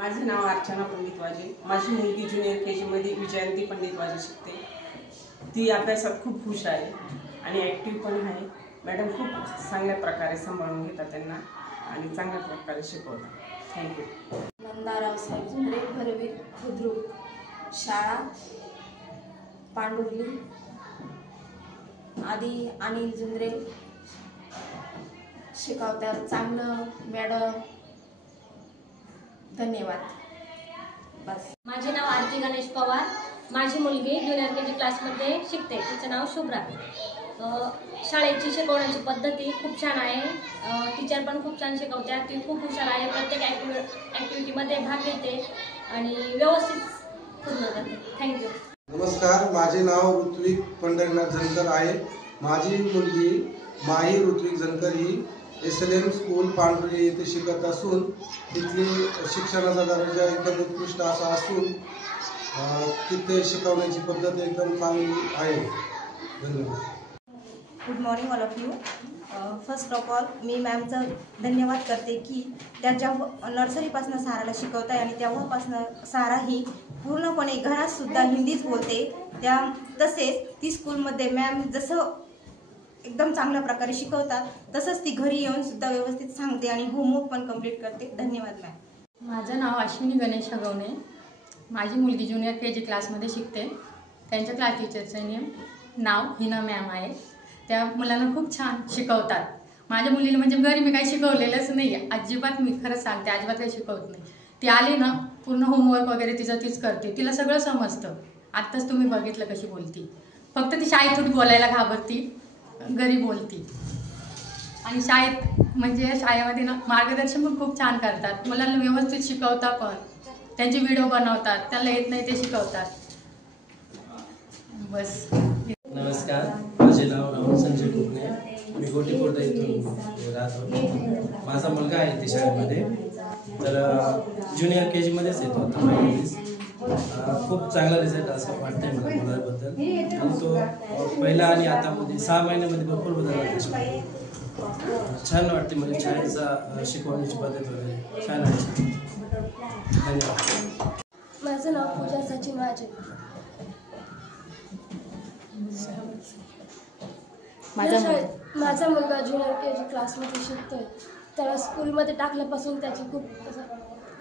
माझे नाव अर्चना पंडित वाजे। माझी मुलगी ज्युनियर केजी मध्ये विजयंती पंडित वाजे शिकते। ती अभ्यासात खूप हुश आहे आणि ॲक्टिव्ह पण आहे। मॅडम खूप चांगल्या प्रकारे सांभाळून घेतात त्यांना आणि चांगल्या प्रकारे शिकवतात। थँक्यू। नंदाराव साहेब झुंबरे, भरवीर बुद्रुक, शाळा पांडुर्ली, आधी अनिल झुंबरे शिकवतात चांगलं मॅडम। धन्यवाद। बस। माझे नाव आरती गणेश पवार। माझी मुलगी ज्युनियर केजी क्लासमध्ये शिकते। तिचं नाव शुभ्रा। शाळेची शिकवण्याची पद्धती खूप छान आहे। टीचर पण खूप छान शिकवतात। ती खूप हुशार आहे। प्रत्येक ॲक्टिव्हिटीमध्ये भाग घेते आणि व्यवस्थित पूर्ण करते। थँक्यू। नमस्कार, माझे नाव ऋत्विक पंढरीनाथ जनकर आहे। माझी मुलगी माही ऋत्विक जनकर ही SLM स्कूल पांढरी येथे शिकत असून तिथली शिक्षणाचा दर्जा एकदम उत्कृष्ट असा असून तिथे शिकवण्याची पद्धत एकदम चांगली आहे। धन्यवाद। Good morning all of you. First of all मी मॅमचं धन्यवाद करते की त्या जेव्हा नर्सरीपासून साराला शिकवत आहे आणि तेव्हापासून सारा ही पूर्णपणे घरातसुद्धा हिंदीच बोलते। तसेच ती स्कूलमध्ये मॅम जसं एकदम चांगल्या प्रकारे शिकवतात तसंच ती घरी येऊन सुद्धा व्यवस्थित सांगते आणि होमवर्क पण कंप्लीट करते। धन्यवाद मॅम। माझं नाव अश्विनी गणेश हगवणे। माझी मुलगी ज्युनियर केजी क्लासमध्ये शिकते। त्यांच्या क्लास टीचरचं नाव हिना मॅम आहे। त्या मुलांना खूप छान शिकवतात। माझ्या मुलीला म्हणजे घरी मी काही शिकवलेलंच नाही आहे अजिबात। मी खरंच सांगते अजिबात काही शिकवत नाही। ती आली ना पूर्ण होमवर्क वगैरे तिचं तीच करते। तिला सगळं समजतं। आत्ताच तुम्ही बघितलं कशी बोलती। फक्त ती शाळेत थोडी बोलायला घाबरती, घरी बोलती। आणि शाळेत शाळेमध्ये ना मार्गदर्शन पण खूप छान करतात। मुलांना व्यवस्थित शिकवतात पण त्यांचे व्हिडिओ बनवतात। त्यांना येत नाही ते शिकवतात। बस। नमस्कार, माझे नाव राहुल संजय कुकणे। मी गोटीखोर्दा इथून राहतो। माझा मुलगा आहे ती शाळेमध्ये, तर ज्युनियर केजी मध्येच येतो आता पहिलीच। खूप चांगला रिझल्ट असं वाटतंय मला मुलाबद्दल। आणि तो पहिला आणि आता 6 महिन्यामध्ये भरपूर बदल वाटतो। छान वाटते म्हणजे शाळेचा शिकवण्याची पद्धत वगैरे छान आहे। धन्यवाद। माझं नाव पूजा सचिन वाजे। माझा मुलगा ज्युनियर केजी क्लासमध्ये शिकतोय। त्याला स्कूलमध्ये टाकल्यापासून त्याची खूप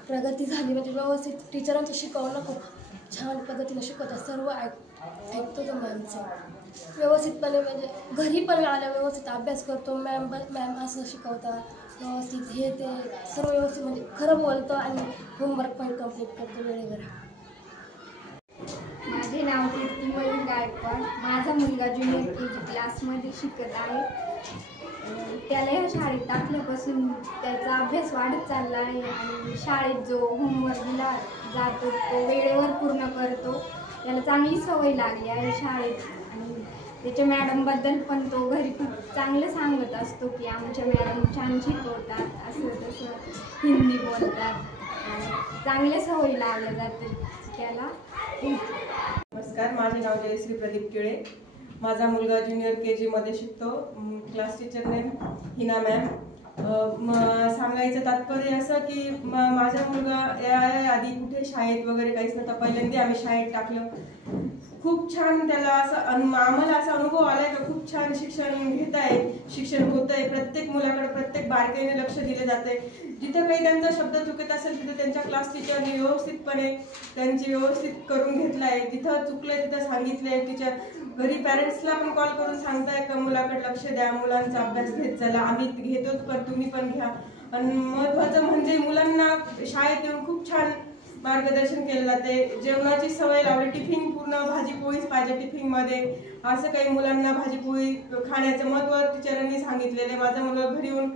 प्रगती झाली। म्हणजे व्यवस्थित टीचरांचं शिकवणं खूप छान पद्धतीने शिकवतात। सर्व ऐकतो तो मॅमचं व्यवस्थितपणे। म्हणजे घरी पण आल्या व्यवस्थित अभ्यास करतो। मॅम असं शिकवतात व्यवस्थित हे ते सर्व व्यवस्थित म्हणजे खरं बोलतो आणि होमवर्क पण कंप्लीट करतो वेळेवर। माझे नाव कीर्ती मयूर गायकवाड। माझा मुलगा ज्युनियर केजी क्लासमध्ये शिकत आहे। त्याला या शाळेत टाकल्यापासून त्याचा अभ्यास वाढत चालला आहे आणि शाळेत जो होमवर्क दिला जातो तो वेळेवर पूर्ण करतो। त्याला चांगली सवय लागली आहे शाळेत। आणि त्याच्या मॅडमबद्दल पण तो घरी खूप चांगलं सांगत असतो की आमच्या मॅडम छान शिकवतात, असं तसं हिंदी बोलतात, चांगल्या सवयी लावल्या जाते त्याला। नमस्कार, माझे नाव जयश्री प्रदीप किळे। माझा मुलगा ज्युनियर केजी मध्ये शिकतो। Class teacher name Hina ma'am. सांगायचं तात्पर्य असं की माझा मुलगा आधी कुठे शाळेत वगैरे काहीच नव्हता। पहिल्यांदा आम्ही शाळेत टाकलं। खूप छान त्याला असं आम्हाला असा अनुभव आलाय की खूप छान शिक्षण घेत आहे, शिक्षण होत आहे। प्रत्येक मुलाकडे प्रत्येक बारकाईने लक्ष दिले जाते। जिथे काही त्यांचा शब्द चुकत असेल तिथे त्यांच्या क्लास टीचरने व्यवस्थितपणे त्यांची व्यवस्थित करून घेतलाय। जिथं चुकलंय तिथं सांगितलंय। टीचर घरी पॅरेंट्सला पण कॉल करून सांगताय का मुलाकडे लक्ष द्या, मुलांचा अभ्यास घेत चला, आम्ही घेतोच पण तुम्ही पण घ्या। आणि महत्त्वाचं म्हणजे मुलांना शाळेत येऊन खूप छान मार्गदर्शन केलं जाते। जेवणाची सवय लावली। टिफिन पूर्ण भाजी पोळीच पाहिजे टिफिनमध्ये। असं काही मुलांना भाजी पोळी खाण्याचं महत्त्व टीचरांनी सांगितलेलं आहे। माझा मुलगा घरी येऊन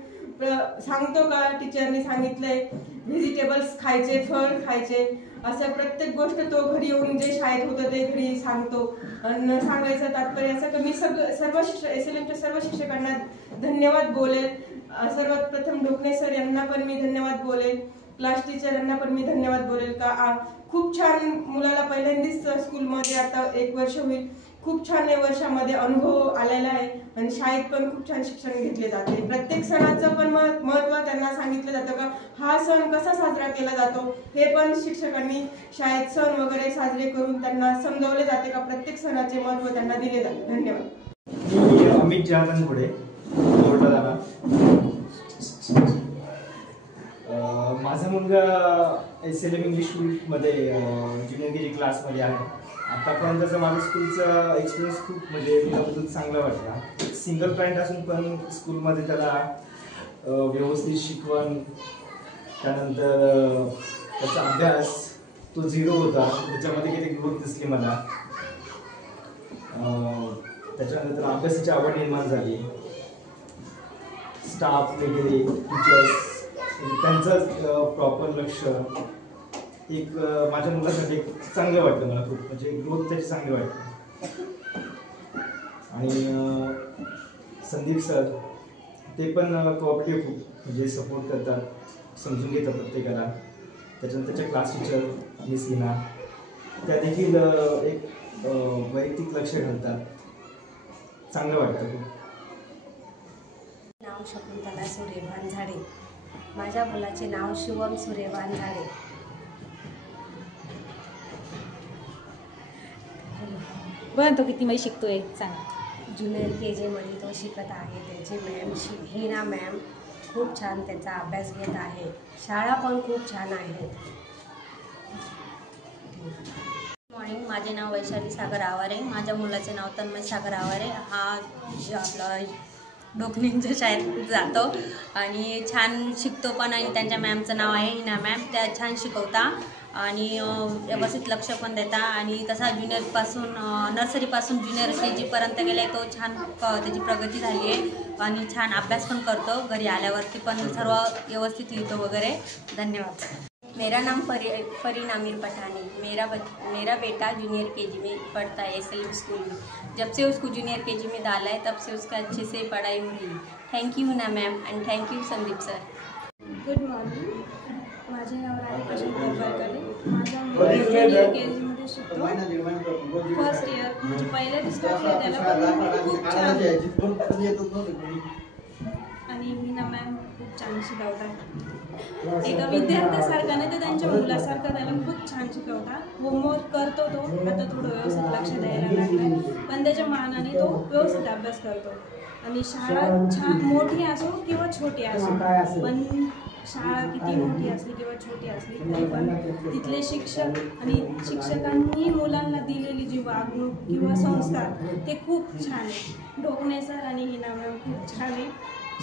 सांगतो का टीचरनी सांगितलंय व्हेजिटेबल्स खायचे, फळ खायचे, असं प्रत्येक गोष्ट तो घरी येऊन जे शाळेत होतं ते घरी सांगतो। आणि सांगायचं तात्पर्य असं की मी सर्व SLMच्या सर्व शिक्षकांना धन्यवाद बोलेल। सर्वात प्रथम ढोकणे सर यांना पण मी धन्यवाद बोलेल। क्लास टीचरांना पण मी धन्यवाद बोलेल का खूप छान मुलाला पहिल्यांदाच स्कूलमध्ये आता 1 वर्ष होईल खूप छान या वर्षामध्ये अनुभव आलेला आहे आणि शाळेत पण खूप छान शिक्षण घेतले जाते. प्रत्येक सणाचं पण महत्त्व त्यांना सांगितलं जातं का हा सण कसा साजरा केला जातो हे पण शिक्षकांनी शाळेत सण वगैरे साजरे करून त्यांना समजवले जाते का प्रत्येक सणाचे महत्त्व त्यांना दिले जाते. धन्यवाद. मी अमित जहादान पुढे मोर्टाला. माझा मुलगा SLM इंग्लिश स्कूलमध्ये ज्युनियर KG क्लासमध्ये आहे. आतापर्यंतचा माझ्या स्कूलचा एक्सपिरियन्स खूप म्हणजे चांगला वाटला. सिंगल पॅरेंट असून पण स्कूलमध्ये त्याला व्यवस्थित शिकवण, त्यानंतर त्याचा अभ्यास तो 0 होता, त्याच्यामध्ये किती ग्रोथ दिसली मला. त्याच्यानंतर त्याला अभ्यासाची आवड निर्माण झाली. स्टाफ वगैरे टीचर्स त्यांचं प्रॉपर लक्ष एक माझ्या मुलासाठी चांगलं वाटतं मला खूप. म्हणजे ग्रोथ त्याची चांगली वाटते. आणि संदीप सर ते पण कोऑपरेटिव्ह खूप म्हणजे सपोर्ट करतात, समजून घेतात प्रत्येकाला. त्याच्यानंतर त्याच्या क्लास टीचर मिस हिना त्या देखील एक वैयक्तिक लक्ष घालतात. चांगलं वाटतं खूप. नाव शकुंतला सूर्यभान झाडे. माझ्या मुलाचे नाव शिवम सूर्यभान झाडे. बरं, तो किती मध्ये शिकतोय सांग. ज्युनियर KG मध्ये तो शिकत आहे. त्याची मॅम हिना मॅम खूप छान त्याचा अभ्यास घेत आहे. शाळा पण खूप छान आहे. मॉर्निंग. माझे नाव वैशाली सागर आवारे. माझ्या मुलाचे नाव तन्मय सागर आवारे. हा आपला डोकणींच्या शाळेत जातो आणि छान शिकतो पण. आणि त्यांच्या मॅमचं नाव आहे हिना मॅम. त्या छान शिकवता आणि व्यवस्थित लक्ष पण देता. आणि तसा ज्युनियरपासून नर्सरीपासून ज्युनियर KG पर्यंत गेले तो छान त्याची प्रगती झाली आहे आणि छान अभ्यास पण करतो. घरी आल्यावरती पण सर्व व्यवस्थित लिहितो वगैरे. धन्यवाद. मेरा नाम फरीन आमिर पठानी. मेरा बेटा जूनियर KG में पढ़ता है SLM स्कूल में. जब से उसको जूनियर KG में डाला है तब से उसका अच्छे से पढ़ाई हो रही है. Thank you Hina ma'am end thank you Sandeep sir. Good morning. माझे नाव राधिका शंकर बरकले. माझा मुलगा ज्युनियर KG शिकतो. फर्स्ट इयर म्हणजे पहिल्या दिवसाला त्याला खूप छान आणि मीना मॅम खूप छान शिकवतात. एका विद्यार्थ्यासारखा नाही तर त्यांच्या मुलासारखं त्याला खूप छान शिकवता. होमवर्क करतो तो. आता थोडं व्यवस्थित लक्ष द्यायला लागलाय पण त्याच्या मानाने तो व्यवस्थित अभ्यास करतो. आणि शाळा छान मोठी असो किंवा छोटी असो पण शाळा किती मोठी असली किंवा छोटी असली तरी पण तिथले शिक्षक आणि शिक्षकांनी मुलांना दिलेली जी वागणूक किंवा संस्कार ते खूप छान आहे. ढोकणे सर आणि हिना मॅम खूप छान आहे.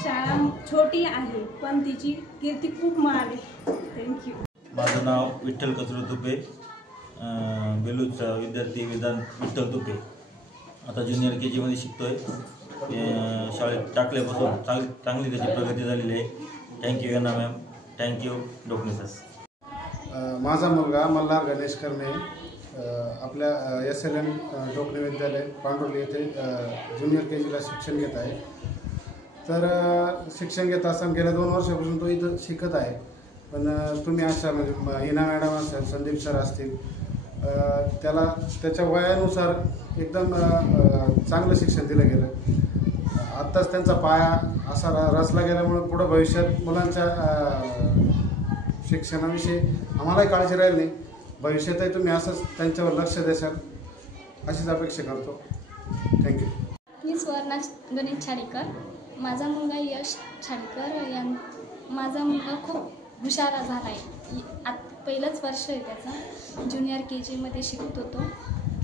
शाळा छोटी आहे पण तिची कीर्ती खूप मान आहे. थँक्यू. माझं नाव विठ्ठल कचरू तुपे. बेलूजचा विद्यार्थी वेदांत विठ्ठल तुपे. आता ज्युनियर KG मध्ये शिकतोय. शाळेत टाकल्यापासून चांगली त्याची प्रगती झालेली आहे. Thank you Hina ma'am. Thank you Dokane sir. माझा मुलगा मल्हार गणेश करणे आपल्या SLM डोकणे विद्यालय पांडुर्ली येथे ज्युनियर KGला शिक्षण घेत आहे. तर शिक्षण घेत असताना गेल्या 2 वर्षापासून तो इथं शिकत आहे. पण तुम्ही अशा म्हणजे हिना मॅडम असेल, संदीप सर असतील, त्याला त्याच्या वयानुसार एकदम चांगलं शिक्षण दिलं गेलं. आत्ताच त्यांचा पाया असा रचला गेल्यामुळे पुढं भविष्यात मुलांच्या शिक्षणाविषयी आम्हालाही काळजी राहील नाही. भविष्यातही तुम्ही असंच त्यांच्यावर लक्ष द्याल अशीच अपेक्षा करतो. थँक्यू. मी स्वर्णा गणेश छाडीकर. माझा मुलगा यश छाडीकर. माझा मुलगा खूप हुशार झाला आहे. पहिलंच वर्ष आहे त्याचं. ज्युनियर KG मध्ये शिकतो तो.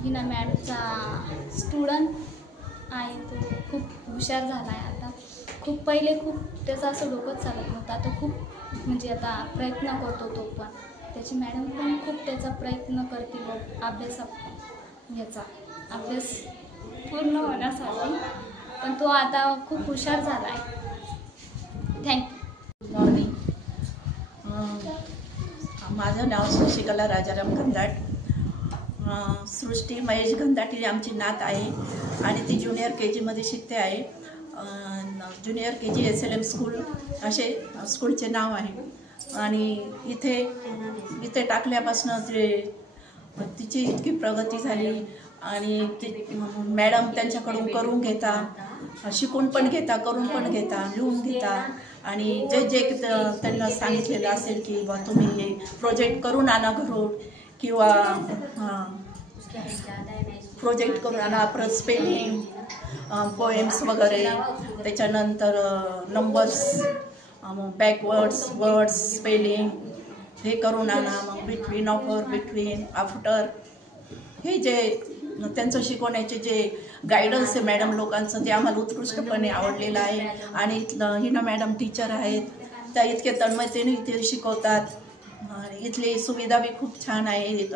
हिना मॅडमचा स्टुडंट आहे. तो खूप हुशार झाला आहे आता. खूप पहिले खूप त्याचं असं डोकंच चालत नव्हतं. आता खूप म्हणजे आता प्रयत्न करतो तो पण. त्याची मॅडम पण खूप त्याचा प्रयत्न करतील याचा अभ्यास पूर्ण होण्यासाठी. पण तो आता खूप हुशार झाला आहे. थँक्यू. मॉर्निंग. माझं नाव शशिकला राजाराम घनदाट. सृष्टी महेश घनदाट ही आमची नात आहे आणि ती ज्युनियर KG मध्ये शिकते आहे. ज्युनियर KG SLM स्कूल असे स्कूलचे नाव आहे. आणि इथे टाकल्यापासून तिची इतकी प्रगती झाली आणि ते मॅडम त्यांच्याकडून करून घेता, शिकून पण घेता, करून पण घेता, लिहून घेता आणि जे जे त्यांना सांगितलेलं असेल की बा तुम्ही हे प्रोजेक्ट करून आणा घरून किंवा प्रोजेक्ट करून आणा, परत स्पेलिंग, पोएम्स वगैरे, त्याच्यानंतर नंबर्स, बॅकवर्ड्स, वर्ड्स, स्पेलिंग हे करून आणा. मग बिटवीन, ऑफर, बिटवीन, आफ्टर हे जे त्यांचं शिकवण्याचे जे गायडन्स आहे मॅडम लोकांचं ते आम्हाला उत्कृष्टपणे आवडलेलं आहे. आणि हिना मॅडम टीचर आहेत, त्या इतके तन्मयतेने इथे शिकवतात. इथली सुविधा बी खूप छान आहे.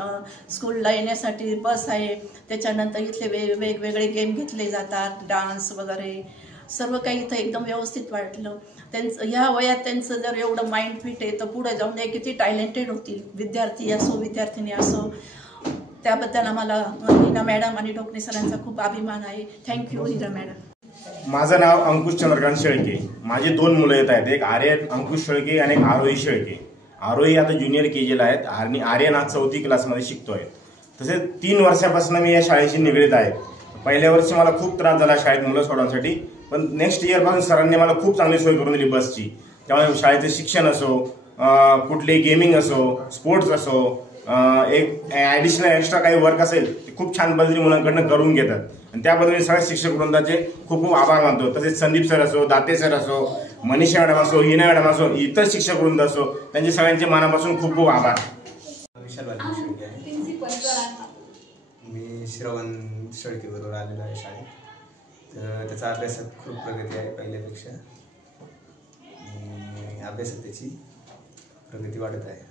स्कूलला येण्यासाठी बस आहे, त्याच्यानंतर इथले वेगवेगळे गेम घेतले जातात, डान्स वगैरे सर्व काही इथं एकदम व्यवस्थित वाटलं. त्यांचं ह्या वयात त्यांचं जर एवढं माइंड फिट आहे तर पुढे जाऊन हे किती टॅलेंटेड होतील विद्यार्थी असो विद्यार्थिनी असो. त्याबद्दल आम्हाला हिना मॅडम आणि डोकणे सरांचा खूप अभिमान आहे. Thank you Hina madam. माझं नाव अंकुश चंद्रकांत शेळके. माझी 2 मुलं येत आहेत, एक आर्यन अंकुश शेळके आणि एक आरोही शेळके. आरोही आता ज्युनियर KGला आहेत आणि आर्यन आज 4थी क्लासमध्ये शिकतोय. तसेच 3 वर्षापासून मी या शाळेशी निगडीत आहे. पहिल्या वर्षी मला खूप त्रास झाला शाळेत मुलं सोडवण्यासाठी, पण नेक्स्ट इयरपासून सरांनी मला खूप चांगली सोय करून दिली बसची. त्यामुळे शाळेचं शिक्षण असो, कुठले गेमिंग असो, स्पोर्ट्स असो, एक ॲडिशनल एक्स्ट्रा काही वर्क असेल ते खूप छान पद्धतीने मुलांकडनं करून घेतात आणि त्याबद्दल मी सगळ्या शिक्षक वृंदाचे खूप खूप आभार मानतो. तसेच संदीप सर असो, दाते सर असो, मनीषा मॅडम असो, हिना मॅडम असो, इतर शिक्षक वृंद असो, त्यांचे सगळ्यांचे मनापासून खूप खूप आभार. मी श्रवण शेळकेबरोबर आलेलो आहे शाळेत. तर त्याचा अभ्यासात खूप प्रगती आहे पहिल्यापेक्षा. अभ्यासात त्याची प्रगती वाढत आहे.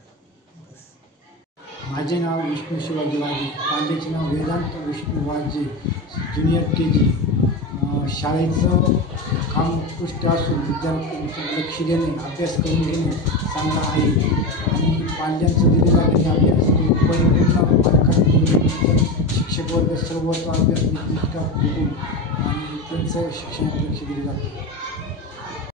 माझे नाव विष्णू शिवाजी वाजे, पाल्याचे नाव वेदांत विष्णू वाजे, ज्युनियर KG. शाळेचं काम उत्कृष्ट असून विद्यार्थ्यांचं लक्ष देणे, अभ्यास करून घेणे चांगला आहे आणि पाल्यांचं दिलेला अभ्यास परिपूर्ण पालकांनी शिक्षक वर्ग सर्वत्र अभ्यास बघून आणि त्यांचं शिक्षणात लक्ष दिले जाते.